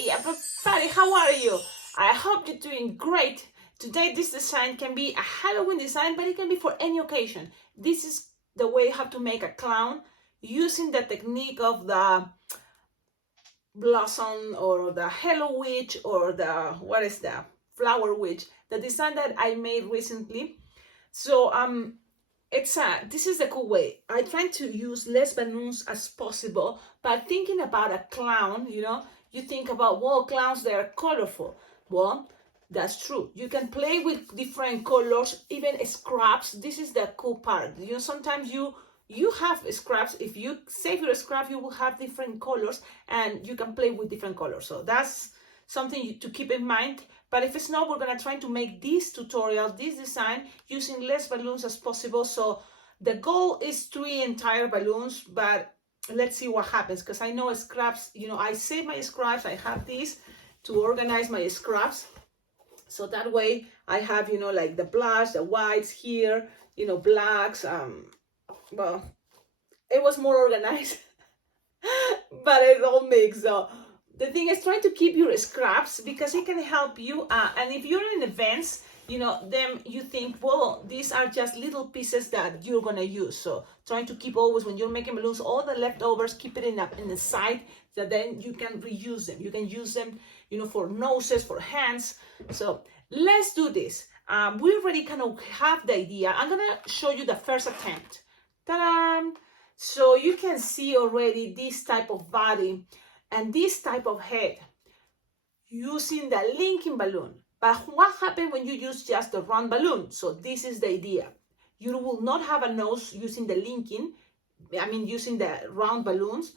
Hey everybody, how are you? I hope you're doing great. Today this design can be a Halloween design, but it can be for any occasion. This is the way you have to make a clown using the technique of the blossom or the Hello Witch or the, what is the flower witch, the design that I made recently. So this is the cool way. I try to use less balloons as possible, but thinking about a clown, you think about, well, clowns, they're colorful. Well, that's true. You can play with different colors, even scraps. This is the cool part. Sometimes you have scraps. If you save your scrap, you will have different colors and you can play with different colors. So that's something to keep in mind. But if it's not, we're going to try to make this tutorial, this design, using less balloons as possible. So the goal is 3 entire balloons, but let's see what happens. Because I know scraps, I save my scraps. I have this to organize my scraps. So that way I have, like the blacks, the whites here, blacks. Well, it was more organized, but it all mixed up. The thing is trying to keep your scraps because it can help you. And if you're in events, then you think, well, these are just little pieces that you're going to use. So trying to keep always, when you're making balloons, all the leftovers, keep it in the side, so then you can reuse them. You can use them, for noses, for hands. So let's do this. We already kind of have the idea. I'm going to show you the first attempt. Ta-da! So you can see already this type of body and this type of head using the linking balloon. But what happens when you use just the round balloon? So this is the idea. You will not have a nose using the linking, using the round balloons,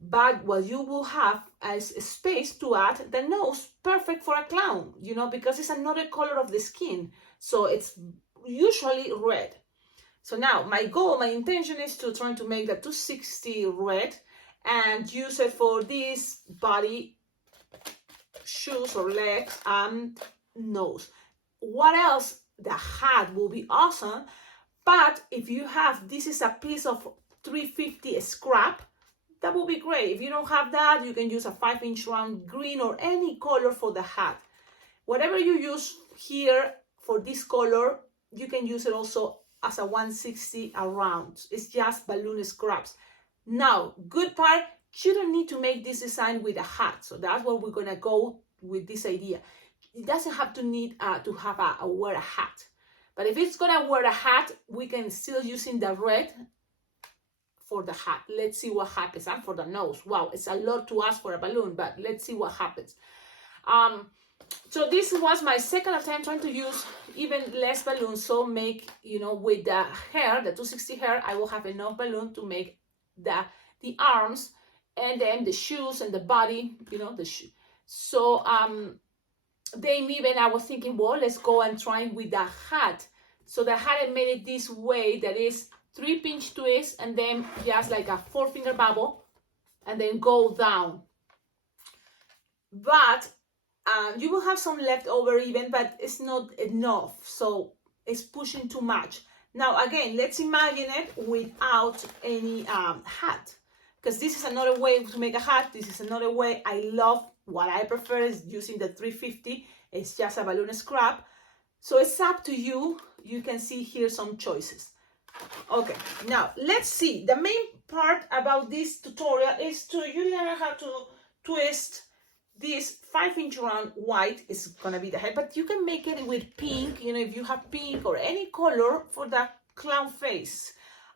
but what you will have is space to add the nose, perfect for a clown, because it's another color of the skin. So it's usually red. So now my intention is to try to make the 260 red and use it for this body, shoes or legs and nose. What else? The hat will be awesome. But if you have, this is a piece of 350 scrap, that will be great. If you don't have that, you can use a 5-inch round green or any color for the hat. Whatever you use here for this color, you can use it also as a 160 around. It's just balloon scraps. Now, good part, you don't need to make this design with a hat. So that's where we're gonna go with this idea. It doesn't have to need to have wear a hat. But if it's gonna wear a hat, we can still using the red for the hat. Let's see what happens. And for the nose, wow, it's a lot to ask for a balloon, but let's see what happens. So this was my second attempt trying to use even less balloons. So make, with the hair, the 260 hair, I will have enough balloon to make the arms and then the shoes and the body, the shoe. So then even I was thinking, well, let's go and try with the hat. So the hat, I made it this way, that is 3-pinch twist and then just like a 4-finger bubble and then go down. But you will have some leftover even, but it's not enough. So it's pushing too much. Now, again, let's imagine it without any hat. Because this is another way to make a hat. This is another way. I love, what I prefer is using the 350. It's just a balloon scrap. So it's up to you. You can see here some choices. Okay, now let's see. The main part about this tutorial is you learn how to twist this 5-inch round. White is gonna be the head, but you can make it with pink, if you have pink or any color for the clown face.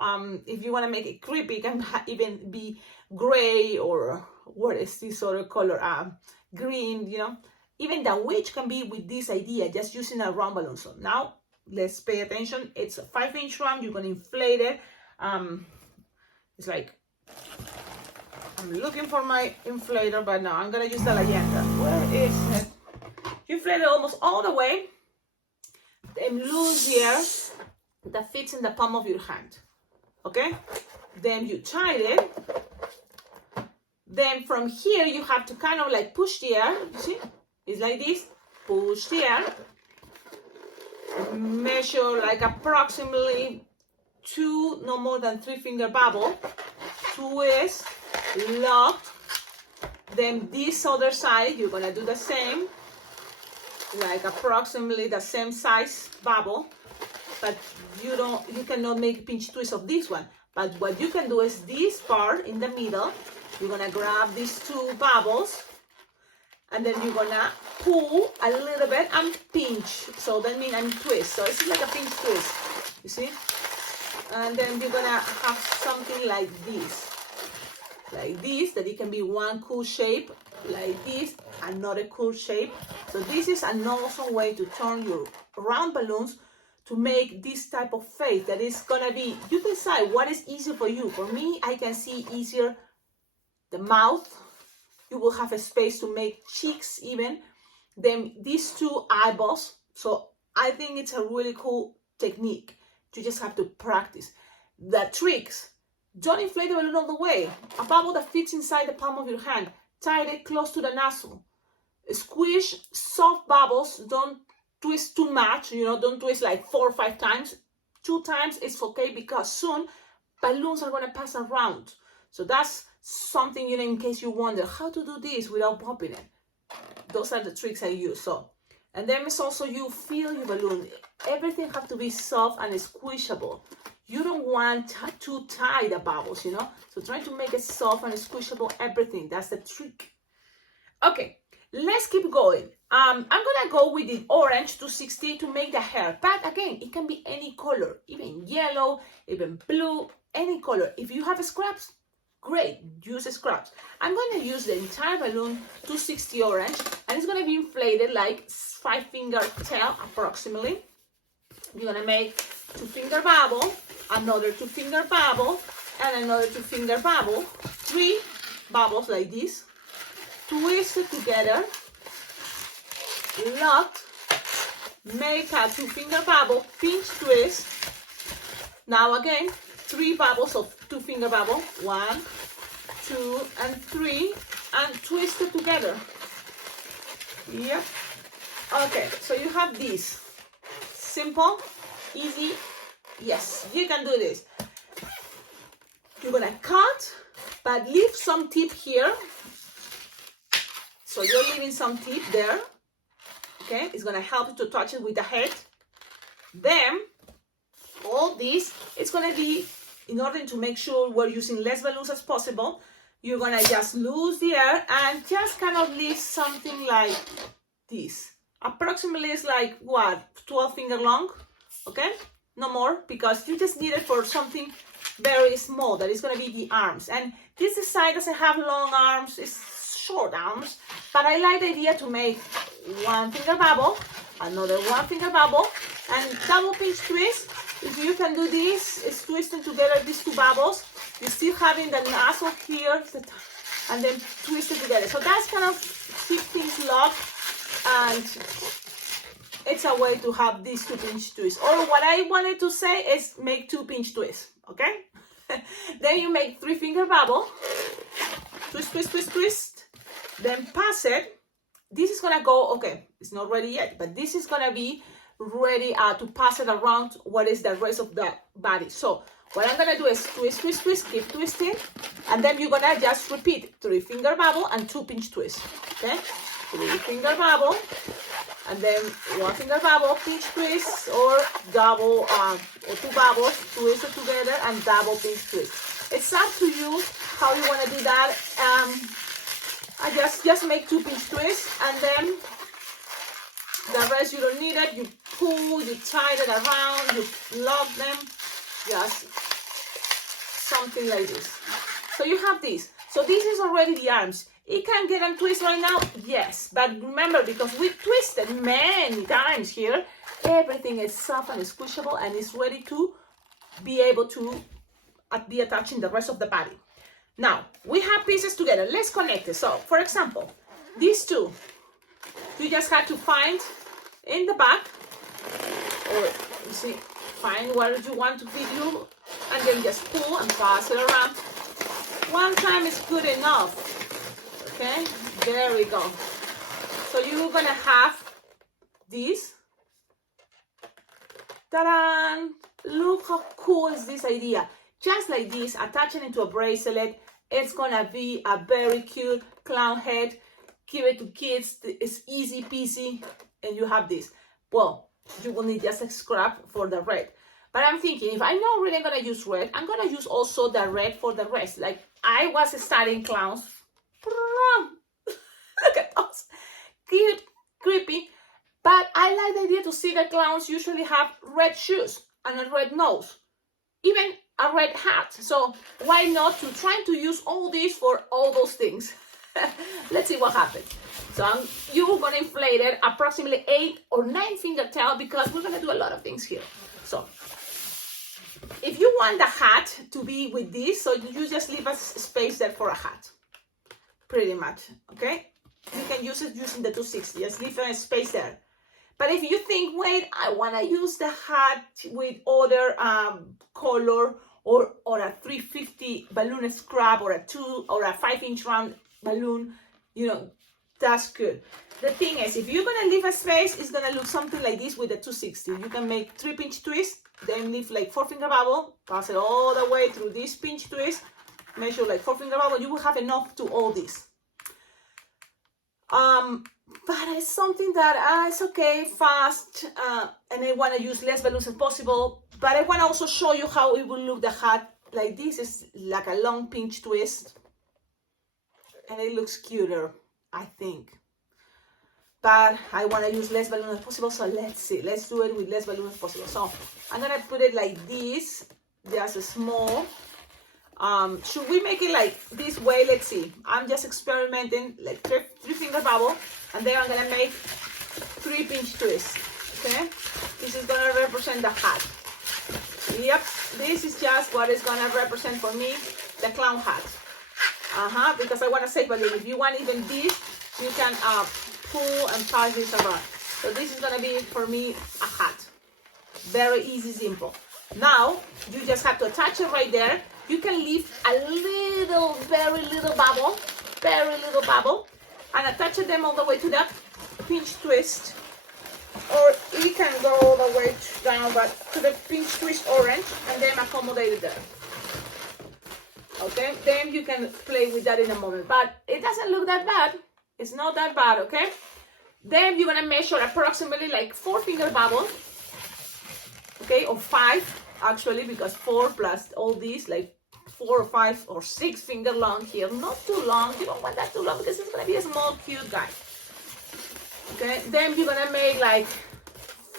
If you want to make it creepy, it can even be gray or what is this other color, green, Even the witch can be with this idea, just using a round balloon. So now let's pay attention. It's a 5-inch round. You're gonna inflate it. It's like, I'm looking for my inflator, but no, I'm gonna use the leyenda. Where is it? You inflate it almost all the way. Then loose here that fits in the palm of your hand. Okay? Then you tie it. Then from here you have to kind of like push the air. You see? It's like this. Push the air. Measure like approximately 2, no more than 3-finger bubble. Twist, lock, Then this other side, you're gonna do the same, like approximately the same size bubble, but you cannot make a pinch twist of this one. But what you can do is this part in the middle, you're gonna grab these two bubbles, and then you're gonna pull a little bit and pinch. So that means and twist. So it's like a pinch twist, you see? And then you're gonna have something like this, that it can be one cool shape, like this, another cool shape. So this is an awesome way to turn your round balloons to make this type of face that is gonna be, you decide what is easier for you. For me, I can see easier the mouth. You will have a space to make cheeks even. Then these two eyeballs. So I think it's a really cool technique. You just have to practice. The tricks: don't inflate the balloon all the way. A bubble that fits inside the palm of your hand. Tie it close to the nozzle. Squish soft bubbles. Don't twist too much. Don't twist like 4 or 5 times. 2 times is okay, because soon balloons are gonna pass around. So that's something, in case you wonder how to do this without popping it. Those are the tricks I use. So, and then it's also you feel your balloon. Everything has to be soft and squishable. You don't want to tie the bubbles, So try to make it soft and squishable, everything. That's the trick. Okay, let's keep going. I'm gonna go with the orange 260 to make the hair. But again, it can be any color, even yellow, even blue, any color. If you have scraps, great, use scraps. I'm going to use the entire balloon 260 orange, and it's going to be inflated like 5-finger tail approximately. You're going to make 2-finger bubble, another 2-finger bubble, and another 2-finger bubble, 3 bubbles like this, twist it together, lock, make a 2-finger bubble, pinch twist. Now again, 3 bubbles of 2-finger bubble, 1, 2, and 3, and twist it together. Yep. Okay, so you have this. Simple, easy. Yes, you can do this. You're gonna cut, but leave some tip here. So you're leaving some tip there. Okay, it's gonna help you to touch it with the head. Then all this is gonna be, in order to make sure we're using less balloons as possible, you're gonna just lose the air and just kind of leave something like this. Approximately it's like what, 12-finger long, okay? No more, because you just need it for something very small, that is gonna be the arms. And this design doesn't have long arms, it's short arms, but I like the idea to make 1-finger bubble, another 1-finger bubble, and double pinch twist. If you can do this, is twisting together these 2 bubbles. You're still having the nozzle here, and then twist it together. So that's kind of keep things locked, and it's a way to have these 2 pinch twists. Or what I wanted to say is make 2 pinch twists, okay? Then you make 3-finger bubble, twist, twist, twist, twist, then pass it. This is gonna go, okay, it's not ready yet, but this is gonna be ready to pass it around what is the rest of the body. So what I'm gonna do is twist, twist, twist, keep twisting, and then you're gonna just repeat 3-finger bubble and 2 pinch twists. Okay, 3-finger bubble, and then 1-finger bubble, pinch twist, or double or 2 bubbles, twist it together, and double pinch twist. It's up to you how you want to do that. I just make 2 pinch twists, and then the rest you don't need it. You pull, you tie it around, you lock them, just something like this. So you have this. So this is already the arms. It can get untwisted right now, yes, but remember, because we twisted many times here, everything is soft and squishable and is ready to be able to be attaching the rest of the body. Now we have pieces together. Let's connect it. So for example, these 2, you just have to find in the back, or you see, find where you want to fit you, and then just pull and pass it around. One time is good enough. Okay, there we go. So you're gonna have this. Ta-da! Look how cool is this idea. Just like this, attaching it to a bracelet, it's gonna be a very cute clown head, give it to kids, it's easy peasy, and you have this. Well, you will need just a scrap for the red. But I'm thinking, if I know really I'm gonna use red, I'm gonna use also the red for the rest. Like I was studying clowns. Look at those. Cute, creepy. But I like the idea to see that clowns usually have red shoes and a red nose, even a red hat. So why not to try to use all these for all those things? Let's see what happens. So you're gonna inflate it approximately 8 or 9 finger tail because we're gonna do a lot of things here. So if you want the hat to be with this, so you just leave a space there for a hat, pretty much, okay? You can use it using the 260, just leave a space there. But if you think, wait, I want to use the hat with other color or a 350 balloon scrap or a 2 or a 5-inch round balloon, you know, that's good. The thing is, if you're going to leave a space, it's going to look something like this with the 260. You can make 3-pinch twist, then leave like 4-finger bubble, pass it all the way through this pinch twist, measure like 4-finger bubble. You will have enough to all this. But it's something that it's okay, fast, and I want to use less balloons as possible. But I want to also show you how it will look the hat like this. Is like a long pinch twist, and it looks cuter, I think. But I want to use less balloon as possible, so let's see. Let's do it with less balloon as possible. So I'm gonna put it like this, just a small. Should we make it like this way? Let's see. I'm just experimenting, like 3-finger bubble, and then I'm gonna make 3-pinch twist. Okay, this is gonna represent the hat. Yep, this is just what is gonna represent for me the clown hat. Because I want to save balloon. If you want even this, you can pull and pass this around. So this is gonna be for me a hat. Very easy, simple. Now you just have to attach it right there. You can leave a little, very little bubble, and attach them all the way to that pinch twist, or you can go all the way down, but to the pinch twist orange, and then accommodate it there. Okay, then you can play with that in a moment, but it doesn't look that bad. It's not that bad, okay? Then you're gonna measure approximately like 4-finger bubble, okay, or 5 actually, because 4 plus all these, like 4 or 5 or 6 finger long here, not too long. You don't want that too long because it's gonna be a small cute guy. Okay, then you're gonna make like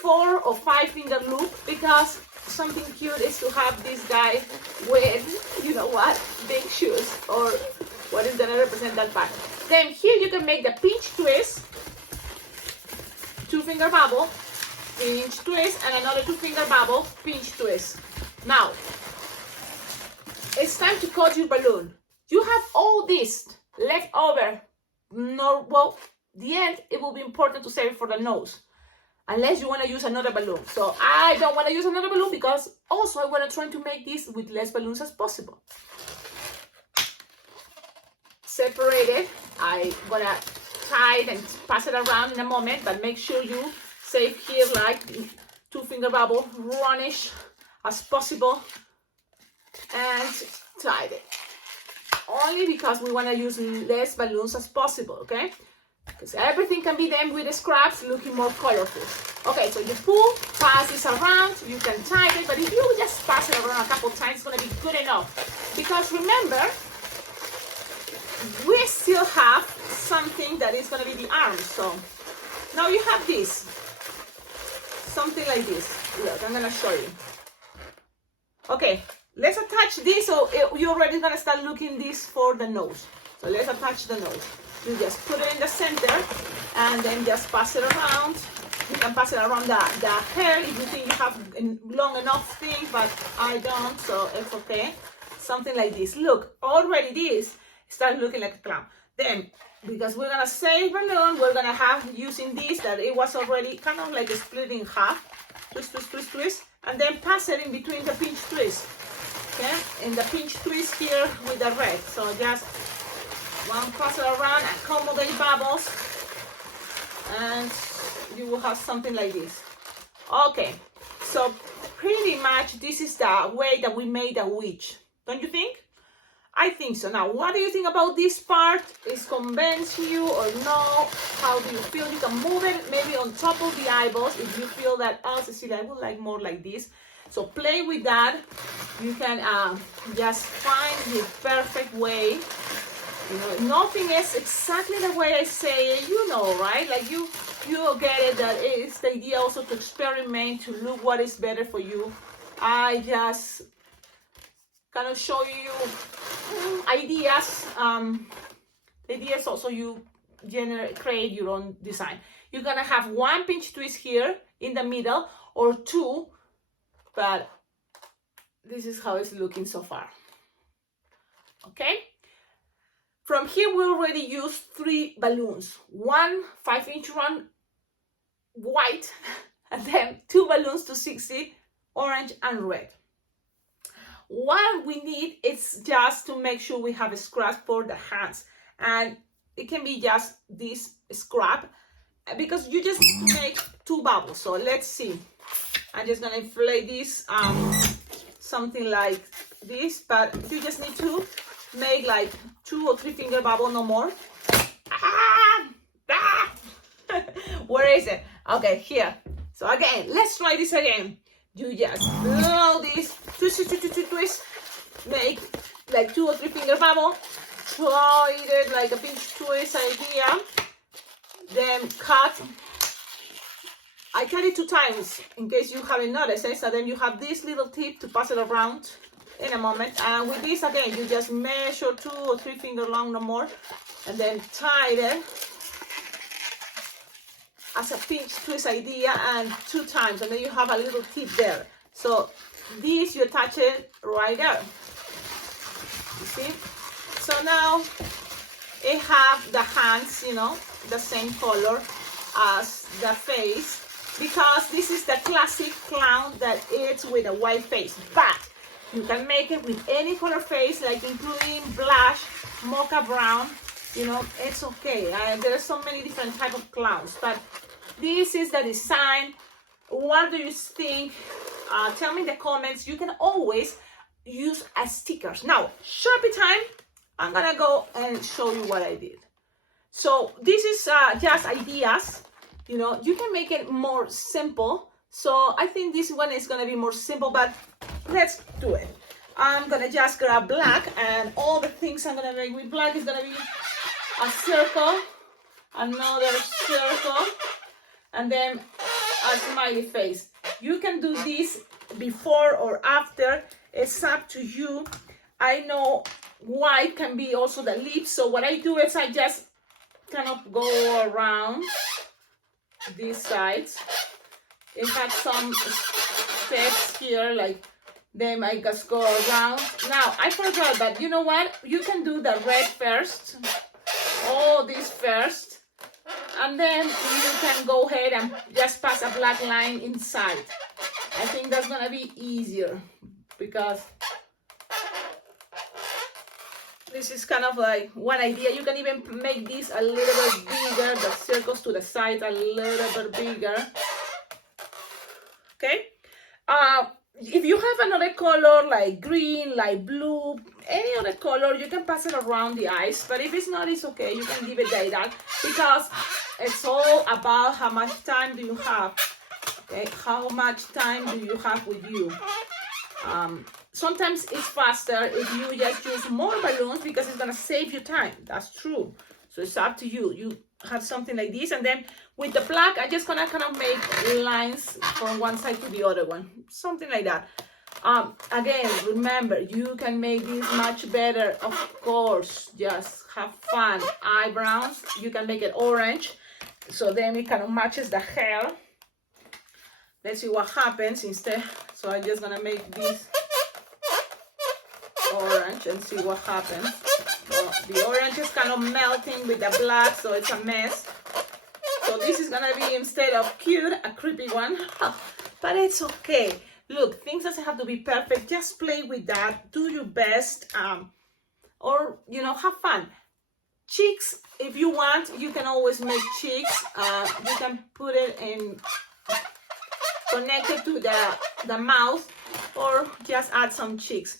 4 or 5 finger loop, because something cute is to have this guy with, you know what, big shoes, or what is gonna represent that part. Then here you can make the pinch twist, 2-finger bubble, pinch twist, and another 2-finger bubble, pinch twist. Now it's time to cut your balloon. You have all this left over. No, well, the end, it will be important to save it for the nose, unless you want to use another balloon. So I don't want to use another balloon, because also I want to try to make this with less balloons as possible. Separate it. I'm gonna tie it and pass it around in a moment, but make sure you save here like 2-finger bubble, runnish as possible, and tie it. Only because we want to use less balloons as possible, okay? Because everything can be done with the scraps looking more colorful. Okay, so you pull, pass this around, you can tie it, but if you just pass it around a couple times, it's going to be good enough. Because remember, we still have something that is going to be the arms. So now you have this, something like this. Look, I'm going to show you. Okay, let's attach this, so you're already going to start looking this for the nose. So let's attach the nose. You just put it in the center and then just pass it around. You can pass it around the hair if you think you have long enough thing, but I don't, so it's okay. Something like this. Look, already this starts looking like a clown. Then, because we're gonna save balloon, we're gonna have using this that it was already kind of like split in half. Twist, twist, twist, twist, and then pass it in between the pinch twist. Okay, and the pinch twist here with the red. So just one pass it around, accommodate bubbles, and you will have something like this. Okay, so pretty much this is the way that we made a witch, don't you think? I think so. Now, what do you think about this part? Is convince you or no? How do you feel? You can move it maybe on top of the eyeballs if you feel that, oh, Cecilia, I would like more like this. So play with that. You can just find the perfect way. You know, nothing is exactly the way I say it, you know, right? Like you get it, that it's the idea also to experiment, to look what is better for you. I just kind of show you ideas, ideas also you create your own design. You're gonna have one pinch twist here in the middle or two, but this is how it's looking so far. Okay, from here we already used 3 balloons, one 5-inch one white and then 2 balloons to 60, orange and red. What we need is just to make sure we have a scrap for the hands, and it can be just this scrap because you just need to make 2 bubbles. So let's see. I'm just gonna inflate this something like this, but you just need to make like 2 or 3 finger bubble, no more. Where is it? Okay, here. So again, let's try this again. You just blow this, twist, make like 2 or 3 finger bubble, try it like a pinch twist idea, then cut. I cut it 2 times in case you haven't noticed it, so then you have this little tip to pass it around in a moment. And with this again, you just measure 2 or 3 finger long, no more, and then tie it as a pinch twist idea, and 2 times, and then you have a little tip there. So this you attach it right there. You see? So now it have the hands, you know, the same color as the face, because this is the classic clown that it's with a white face. But you can make it with any color face, like including blush, mocha brown. You know, it's okay. There are so many different type of clowns, but this is the design. What do you think? Tell me in the comments. You can always use as stickers. Now, Sharpie time. I'm gonna go and show you what I did. So this is just ideas. You know, you can make it more simple. So I think this one is gonna be more simple, but let's do it. I'm gonna just grab black, and all the things I'm gonna make with black is gonna be a circle, another circle, and then a smiley face. You can do this before or after, it's up to you. I know white can be also the lips, so what I do is I just kind of go around these sides. It has some steps here, like then I just go around. Now I forgot, but you know what? You can do the red first, all this first, and then you can go ahead and just pass a black line inside. I think that's gonna be easier because this is kind of like one idea. You can even make this a little bit bigger, the circles to the side a little bit bigger. Okay. If you have another color like green, like blue, any other color, you can pass it around the eyes. But if it's not, it's okay. You can give it like that because it's all about how much time do you have. Okay, how much time do you have with you? Sometimes it's faster if you just use more balloons because it's gonna save you time. That's true. So it's up to you. You have something like this, and then with the black, I'm just gonna kind of make lines from one side to the other one, something like that. Again, remember, you can make this much better. Of course, just have fun. Eyebrows, you can make it orange, so then it kind of matches the hair. Let's see what happens instead. So I'm just gonna make this orange and see what happens. So the orange is kind of melting with the black, so it's a mess. So this is gonna be, instead of cute, a creepy one. But it's okay. Look, things doesn't have to be perfect. Just play with that. Do your best. Or, you know, have fun. Cheeks, if you want, you can always make cheeks. You can put it in, connected to the mouth, or just add some cheeks.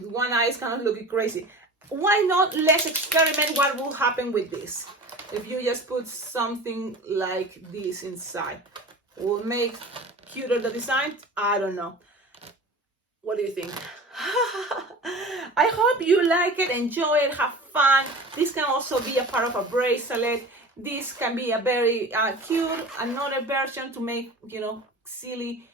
one eye is kind of looking crazy. Why not let's experiment what will happen with this if you just put something like this inside. Will make cuter the design? I don't know. What do you think? I hope you like it, enjoy it, have fun. This can also be a part of a bracelet. This can be a very cute, another version to make, you know, silly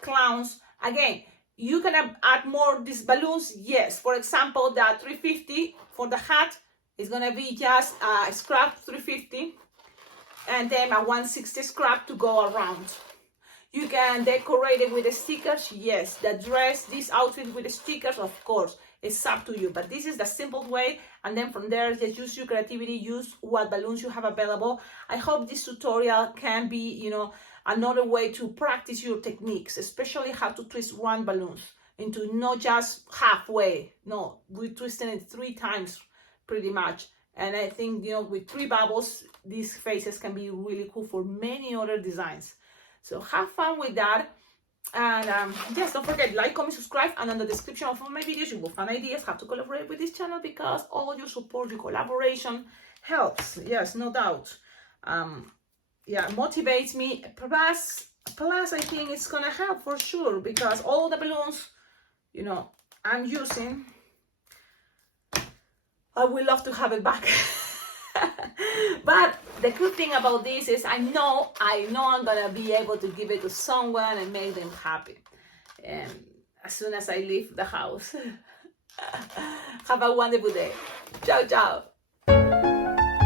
clowns. Again, you can add more these balloons. Yes, for example, the 350 for the hat is gonna be just a scrap 350 and then a 160 scrap to go around. You can decorate it with the stickers. Yes, the dress, this outfit with the stickers, of course, it's up to you. But this is the simple way. And then from there, just use your creativity, use what balloons you have available. I hope this tutorial can be, you know, another way to practice your techniques, especially how to twist one balloons into not just halfway. No, we're twisting it 3 times pretty much. And I think, you know, with 3 bubbles, these faces can be really cool for many other designs. So have fun with that. And yes, don't forget, like, comment, subscribe, and on the description of all my videos you will find ideas how to collaborate with this channel, because all your support, your collaboration helps. Yes, no doubt. Yeah, motivates me. Plus I think it's gonna help for sure, because all the balloons, you know, I'm using, I would love to have it back. But the good thing about this is I know I'm gonna be able to give it to someone and make them happy, and as soon as I leave the house. Have a wonderful day. Ciao, ciao.